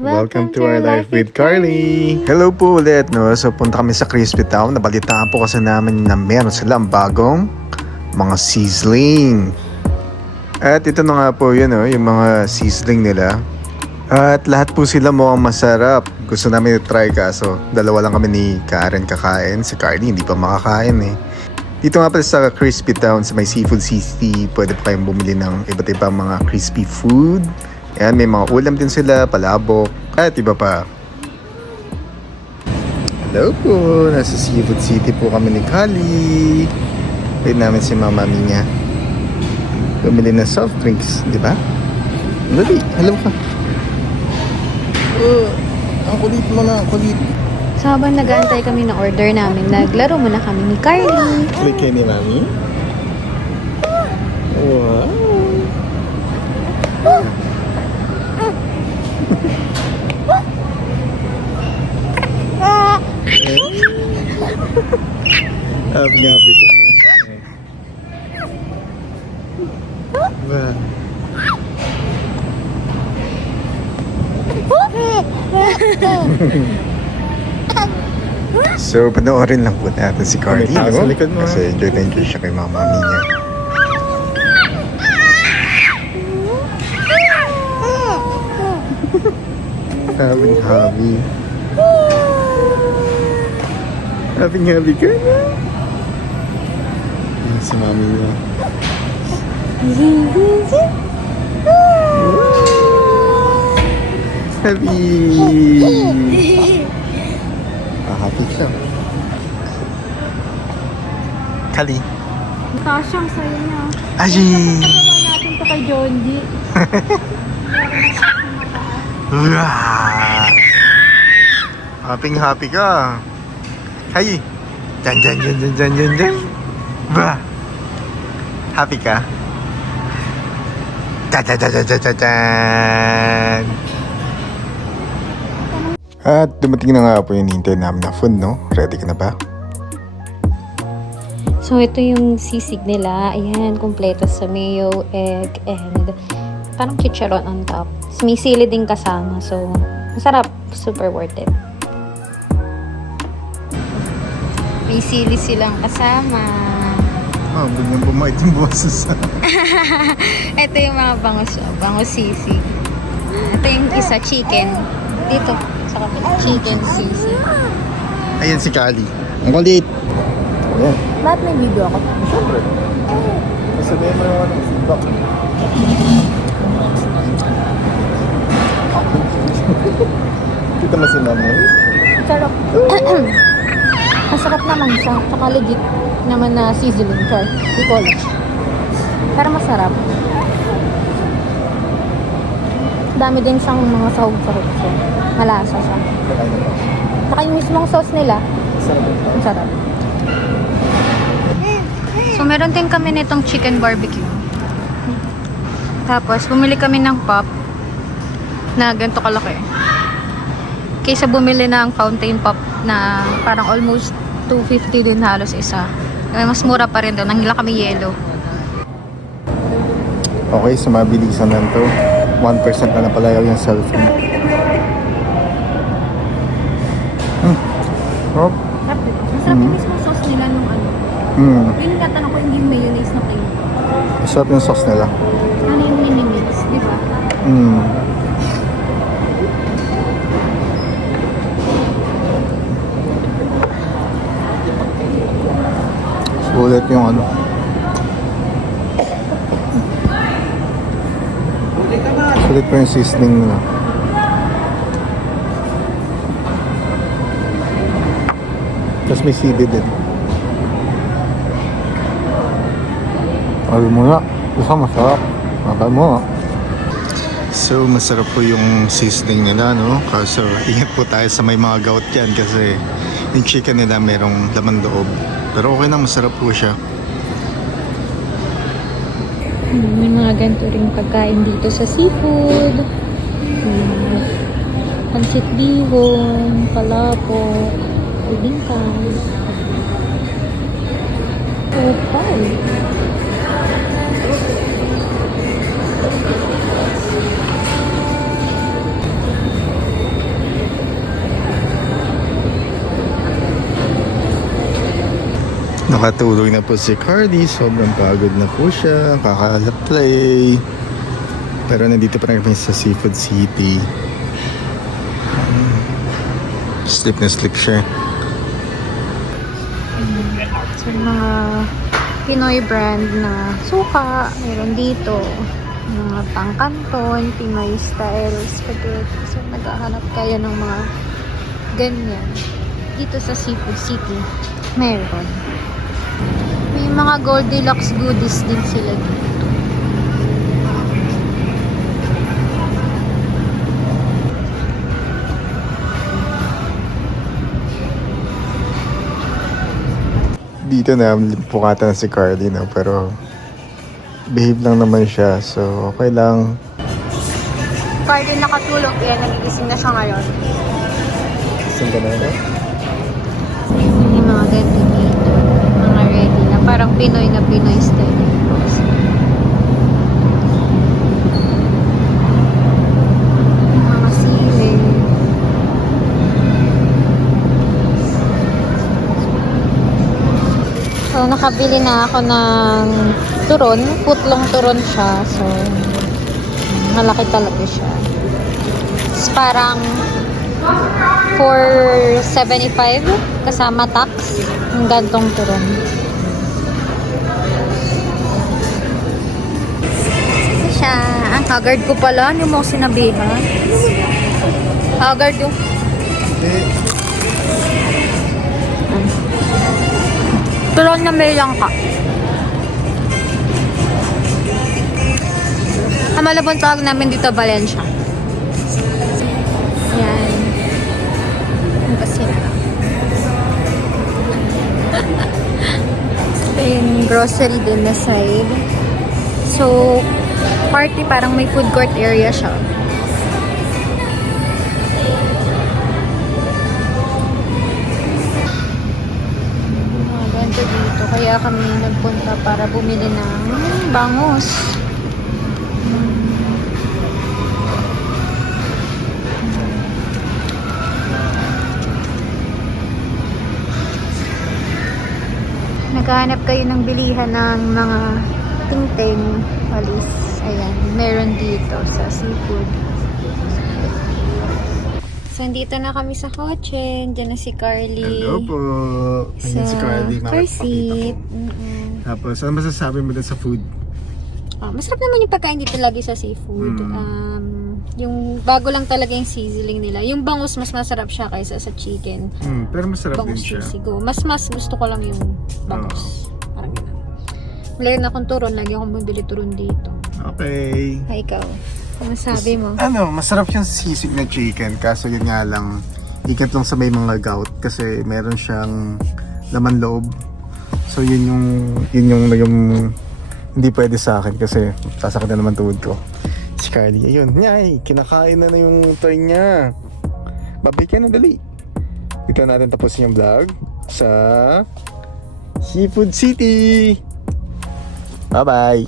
Welcome to our life with Carly! Hello po ulit, no? So punta kami sa Crispy Town. Nabalitaan po kasi namin na meron silang bagong mga sizzling. At ito na nga po yun, no? Yung mga sizzling nila. At lahat po sila mukhang masarap. Gusto namin i-try kaso dalawa lang kami ni Karen kakain. Si Carly hindi pa makakain eh. Dito nga pala sa Crispy Town sa may Seafood City, pwede po kayong bumili ng iba't ibang mga crispy food. Ayan, may mga ulam din sila, palabok, at iba pa. Hello po, nasa Seafood City po kami ni Kali. Wait namin si mama niya. Bumili ng soft drinks, di ba? Dali, hello ka. Ang kulit mo na, kulit. So habang nag-aantay kami ng order namin, naglaro muna kami ni Carly. Kulit kayo ni mami? Wow. Happy ka. Ba. So, panoorin lang po natin si Carly, no? Kasi enjoy na enjoy siya kay mama niya. Happy. Happy ka na. Yan si mami niya. Happy. Happy siya. Kali. Kasyang sa'yo niya. Aji. Pagawa natin to kay John D. Happy ka. Hay. Jan. Ba. Happy ka? Jan. At dumating na nga po yung hintay namin na food, no? Ready ka na ba? So ito yung sisig nila. Ayan, kumpleto sa mayo, egg, and parang chicharon on top. May sili din kasama. So, masarap. Super worth it. May sili silang kasama. Oh, biglang bumait yung boses. Ito yung mga bangus sisig. Ito yung isa chicken. Dito, sa kapila. Chicken sisig. Ayan si Kali. Ang kulit. Ayan. Ba't may video ako? Siyempre. Sabihin mo naman ang feedback. Kita mo si mama. Sarap. Masarap naman siya. Tsaka legit naman na sizzling car. Di ko alam. Pero masarap. Dami din siyang mga sahog-sahog siya. Malasa siya. Tsaka yung mismong sauce nila. Ang sarap. So meron din kami nitong chicken barbecue. Tapos bumili kami ng pop na ganito kalaki. Kaysa bumili ng fountain pop na parang almost 250 din halos isa. Mas mura pa rin doon. Nanghila kami yellow. Okay, so mabilisan lang to. 1% na pala yung selfie. Oh. Masarap yung mismo sauce nila nung ano. Yun yung tatanong ko, hindi yung mayonnaise na kayo. Masarap yung sauce nila. Ano yung mini-mix, di ba? Sulit yung ano. Sulit pa yung seasoning nila. Tapos may sili din. Ayaw mo na. Isa masarap. Mabay mo. So masarap po yung seasoning nila, no? Kaso ingat po tayo sa may mga gout yan kasi yung chicken nila merong laman loob. Pero okay na, masarap po siya. May mga ganito rin pagkain dito sa seafood. Pansit bihon, palabok, bibingka. Opal. Nakatulog na po si Carly. Sobrang pagod na po siya. Kakala-play. Pero nandito pa rin kami sa Seafood City. Sleep na sleep siya. So, mga Pinoy brand na suka, meron dito. Mga pang-canton, Pinoy style spaghetti. So, naghahanap kayo ng mga ganyan. Dito sa Seafood City, meron. May mga Goldilocks goodies din sila dito. Dito na pukatan si Carly, no? Pero behave lang naman siya. So, okay lang. Carly nakatulog, kaya nagigising na siya ngayon. Saan ka na, no? Yung mga ganito dito. Mga ready na. Parang Pinoy na Pinoy style. Mga sili. So, nakabili na ako ng turon. Putlong turon siya. So, malaki talaga siya. It's parang 475 kasama tax ng gantong turon. Ito siya. Ang haggard ko pala. Hindi mo ako sinabihan. Haggard yung... Turon na may langka. Ang malabon tawag namin dito, Valencia. Yan. Ang kasi na. Ito yung grocery din na side. So, party parang may food court area siya. Ganda dito. Kaya kami nagpunta para bumili ng bangus. Naghahanap kayo ng bilihan ng mga tingting, walis. Ayan, meron dito sa seafood. So, dito na kami sa kotse. Diyan na si Carly. Hello po. Ayan si Carly. car seat. Tapos, ano masasabi mo dun sa food? Masarap naman yung pagkain dito lagi sa seafood. Yung bago lang talaga yung sizzling nila. Yung bangus, mas masarap siya kaysa sa chicken. Pero masarap din Bangus siya. sisigo. Mas gusto ko lang yung bangus. Parang gano'n. Wala na akong turon. Lagi akong bumili turon dito. Okay. Ay, ikaw. Ano sabi mo? Ano, masarap yung sisig na chicken. Kaso yun nga lang, ikat lang sa may mga gout. Kasi meron siyang laman loob. So yun yung hindi pwede sa akin kasi sasakit na naman tuhod ko. Si Carly, ayun, nyay, kinakain na yung toy niya. Babay ka na, dali. Dito natin tapusin yung vlog sa Seafood City. Bye-bye.